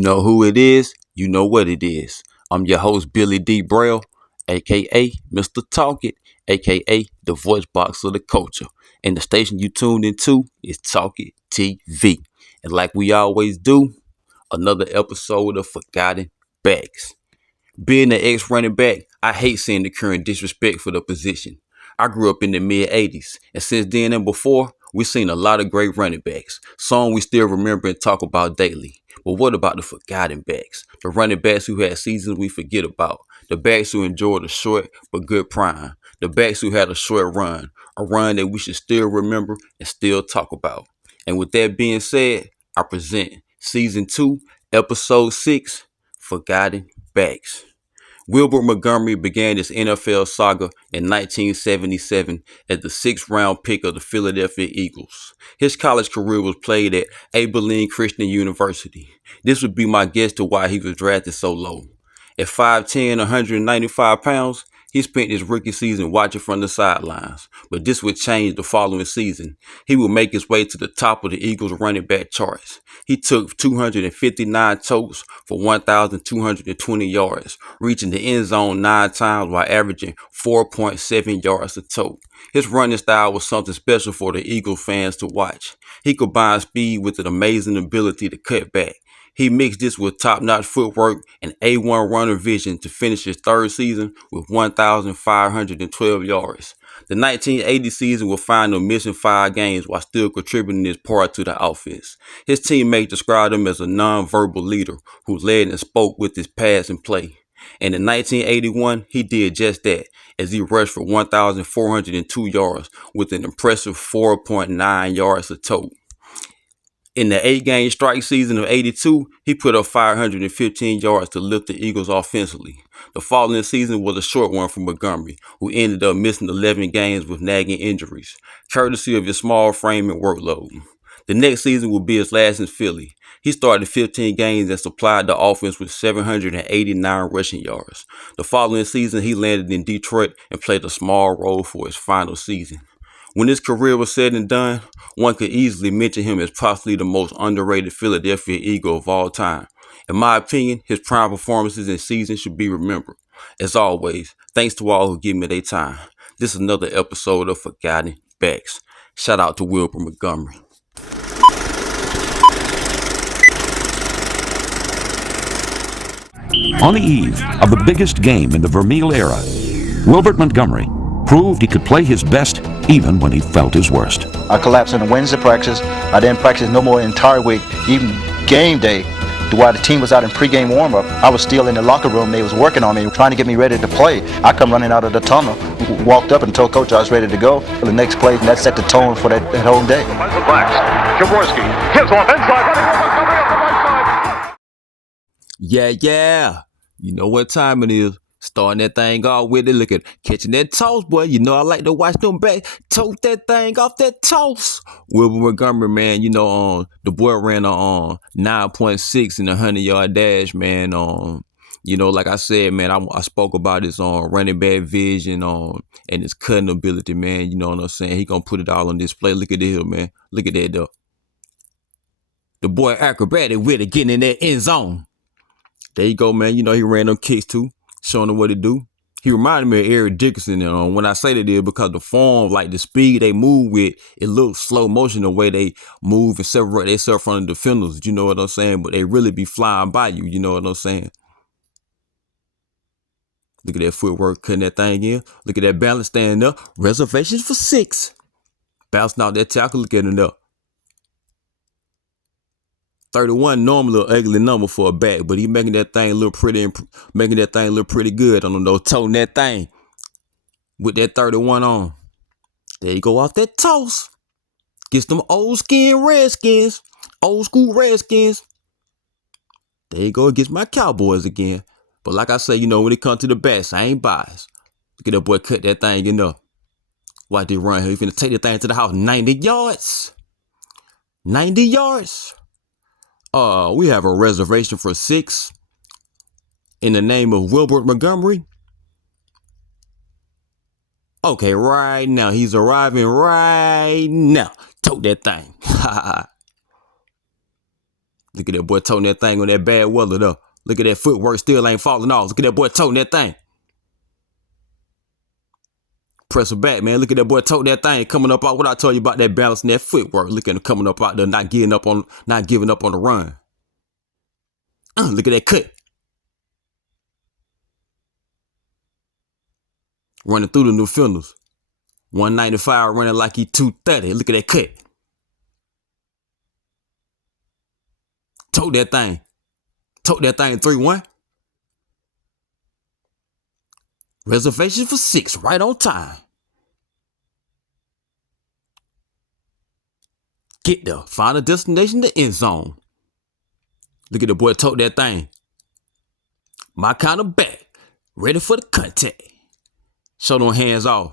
You know who it is, you know what it is. I'm your host, Billy D. Braille, aka Mr. Talk It, aka the voice box of the culture. And the station you tuned into is Talk It TV. And like we always do, another episode of Forgotten Backs. Being an ex running back, I hate seeing the current disrespect for the position. I grew up in the mid 80s, and since then and before, we've seen a lot of great running backs, some we still remember and talk about daily. But what about the forgotten backs? The running backs who had seasons we forget about, the backs who enjoyed a short but good prime, the backs who had a short run, a run that we should still remember and still talk about. And with that being said, I present Season 2, Episode 6, Forgotten Backs. Wilbert Montgomery began his NFL saga in 1977 as the sixth-round pick of the Philadelphia Eagles. His college career was played at Abilene Christian University. This would be my guess to why he was drafted so low. At 5'10", 195 pounds, he spent his rookie season watching from the sidelines, but this would change the following season. He would make his way to the top of the Eagles running back charts. He took 259 totes for 1,220 yards, reaching the end zone 9 times while averaging 4.7 yards a tote. His running style was something special for the Eagles fans to watch. He combined speed with an amazing ability to cut back. He mixed this with top-notch footwork and A1 runner vision to finish his third season with 1,512 yards. The 1980 season will find him missing 5 games while still contributing his part to the offense. His teammates described him as a non-verbal leader who led and spoke with his pass and play. And in 1981, he did just that as he rushed for 1,402 yards with an impressive 4.9 yards a tote. In the 8-game strike season of 82, he put up 515 yards to lift the Eagles offensively. The following season was a short one for Montgomery, who ended up missing 11 games with nagging injuries, courtesy of his small frame and workload. The next season will be his last in Philly. He started 15 games and supplied the offense with 789 rushing yards. The following season, he landed in Detroit and played a small role for his final season. When his career was said and done, one could easily mention him as possibly the most underrated Philadelphia Eagle of all time. In my opinion, his prime performances and seasons should be remembered. As always, thanks to all who give me their time. This is another episode of Forgotten Backs. Shout out to Wilbert Montgomery. On the eve of the biggest game in the Vermeil era, Wilbert Montgomery proved he could play his best even when he felt his worst. I collapsed on a Wednesday practice. I didn't practice no more the entire week, even game day. While the team was out in pregame warm-up, I was still in the locker room. They was working on me, trying to get me ready to play. I come running out of the tunnel, walked up and told coach I was ready to go. The next play, that set the tone for that whole day. The Blacks. Jaworski gives off inside, running with Montgomery up the right side. Yeah. You know what time it is. Starting that thing off with it, look at catching that toast, boy. You know I like to watch them back, tote that thing off that toast. Wilbert Montgomery, man, the boy ran on 9.6 in the 100-yard dash, man. Like I said, man, I spoke about his running back vision, and his cutting ability, man. You know what I'm saying? He gonna put it all on display. Look at this, man. Look at that, though. The boy acrobatic with it, getting in that end zone. There you go, man. You know he ran them kicks too. Showing them what to do. He reminded me of Eric Dickerson. And when I say that, is because the form, like the speed they move with, it looks slow motion the way they move and separate themselves from the defenders. You know what I'm saying? But they really be flying by you. You know what I'm saying? Look at that footwork, cutting that thing in. Look at that balance, standing up. Reservations for 6. Bouncing out that tackle, look at it up. 31 normally an ugly number for a back, but he making that thing look pretty, good. I don't know, toting that thing with that 31 on. There you go off that toss. Gets them old school Redskins. There you go, it gets my Cowboys again. But like I say, when it comes to the backs, I ain't biased. Look at that boy cut that thing enough. Watch they run here. He finna take the thing to the house. 90 yards. 90 yards. We have a reservation for 6 in the name of Wilbert Montgomery. Okay, right now. He's arriving right now. Tote that thing. Look at that boy toting that thing on that bad weather though. Look at that footwork still ain't falling off. Look at that boy toting that thing. Press her back, man. Look at that boy toting that thing coming up out. What I told you about that balance and that footwork. Look at him coming up out there, not giving up on the run. Look at that cut. Running through the new fenders. 195 running like he 230. Look at that cut. Tote that thing. Tote that thing 3-1. Reservation for 6 right on time. Get there. Find a destination, the end zone. Look at the boy tote that thing. My kind of back. Ready for the contact. Show them hands off.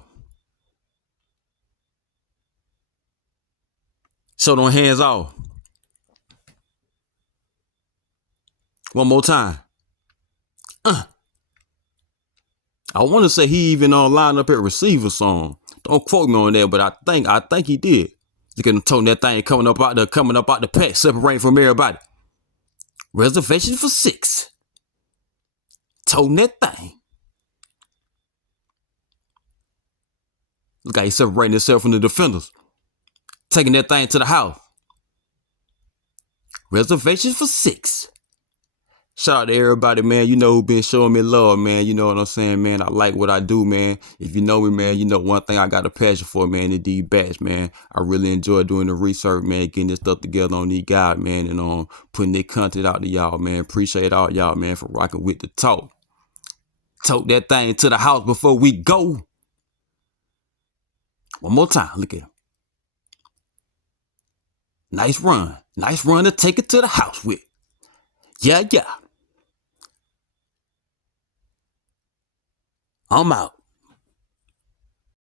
Show them hands off. One more time. I want to say he even lined up at receiver song. Don't quote me on that, but I think he did. Look at him toting that thing coming up out the pack, separating from everybody. Reservation for 6. Toting that thing. Look how he's separating himself from the defenders. Taking that thing to the house. Reservation for 6. Shout out to everybody, man. You know who been showing me love, man. You know what I'm saying, man. I like what I do, man. If you know me, man, you know one thing I got a passion for, man, is these bats, man. I really enjoy doing the research, man, getting this stuff together on these guys, man, and putting their content out to y'all, man. Appreciate all y'all, man, for rocking with the talk. Tote that thing to the house before we go. One more time. Look at him. Nice run. Nice run to take it to the house with. Yeah. I'm out.